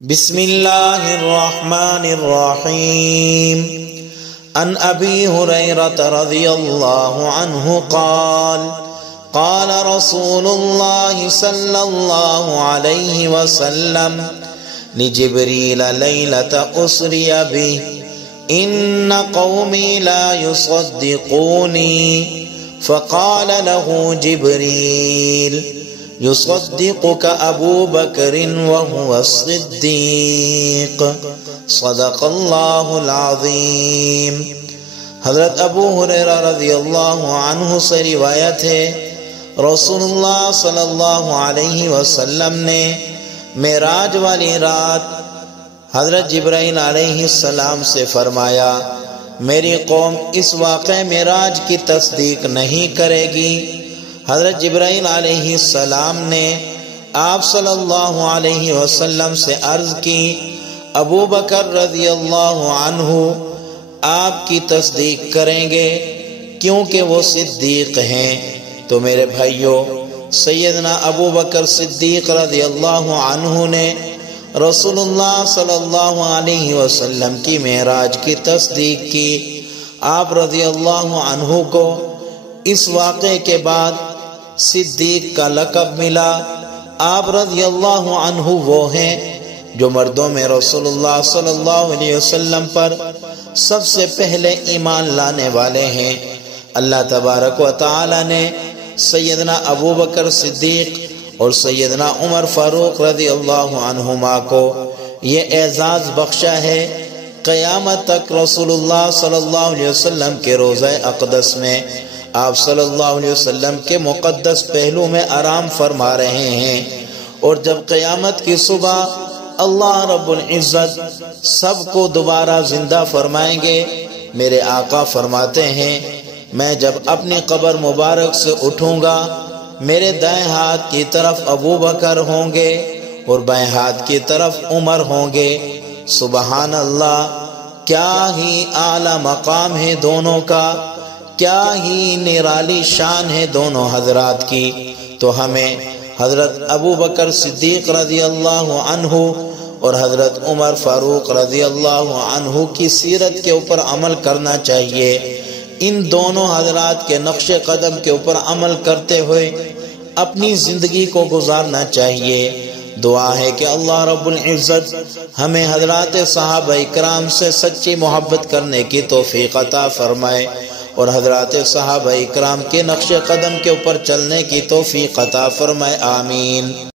بسم الله الرحمن الرحيم. عن أبي هريرة رضي الله عنه قال قال رسول الله صلى الله عليه وسلم لجبريل ليلة أسري به إن قومي لا يصدقوني فقال له جبريل يصدقك أبو بكر وهو الصديق صدق اللہ العظیم. حضرت ابو ہریرہ رضی اللہ عنہ سے روایت ہے، رسول اللہ صلی اللہ علیہ وسلم نے معراج والی رات حضرت جبرائیل علیہ السلام سے فرمایا، میری قوم اس واقع معراج کی تصدیق نہیں کرے گی. حضرت جبرائیل علیہ السلام نے آپ صلی اللہ علیہ وسلم سے عرض کی، ابو بکر رضی اللہ عنہ آپ کی تصدیق کریں گے کیونکہ وہ صدیق ہیں. تو میرے بھائیوں، سیدنا ابو بکر صدیق رضی اللہ عنہ نے رسول اللہ صلی اللہ علیہ وسلم کی معراج کی تصدیق کی. آپ رضی اللہ عنہ کو اس واقعے کے بعد صدیق کا لقب ملا. آپ رضی اللہ عنہ وہ ہیں جو مردوں میں رسول اللہ صلی اللہ علیہ وسلم پر سب سے پہلے ایمان لانے والے ہیں. اللہ تبارک و تعالی نے سیدنا ابو بکر صدیق اور سیدنا عمر فاروق رضی اللہ عنہما کو یہ اعزاز بخشا ہے، قیامت تک رسول اللہ صلی اللہ علیہ وسلم کے روضہ اقدس میں آپ صلی اللہ علیہ وسلم کے مقدس پہلو میں آرام فرما رہے ہیں. اور جب قیامت کی صبح اللہ رب العزت سب کو دوبارہ زندہ فرمائیں گے، میرے آقا فرماتے ہیں، میں جب اپنی قبر مبارک سے اٹھوں گا، میرے دائیں ہاتھ کی طرف ابو بکر ہوں گے اور بائیں ہاتھ کی طرف عمر ہوں گے. سبحان اللہ، کیا ہی اعلیٰ مقام ہے دونوں کا، کیا ہی نرالی شان ہے دونوں حضرات کی. تو ہمیں حضرت ابو بکر صدیق رضی اللہ عنہ اور حضرت عمر فاروق رضی اللہ عنہ کی سیرت کے اوپر عمل کرنا چاہیے. ان دونوں حضرات کے نقش قدم کے اوپر عمل کرتے ہوئے اپنی زندگی کو گزارنا چاہیے. دعا ہے کہ اللہ رب العزت ہمیں حضرات صحابہ اکرام سے سچی محبت کرنے کی توفیق عطا فرمائے اور حضرات صحابہ اکرام کے نقش قدم کے اوپر چلنے کی توفیق عطا فرمائے. آمین.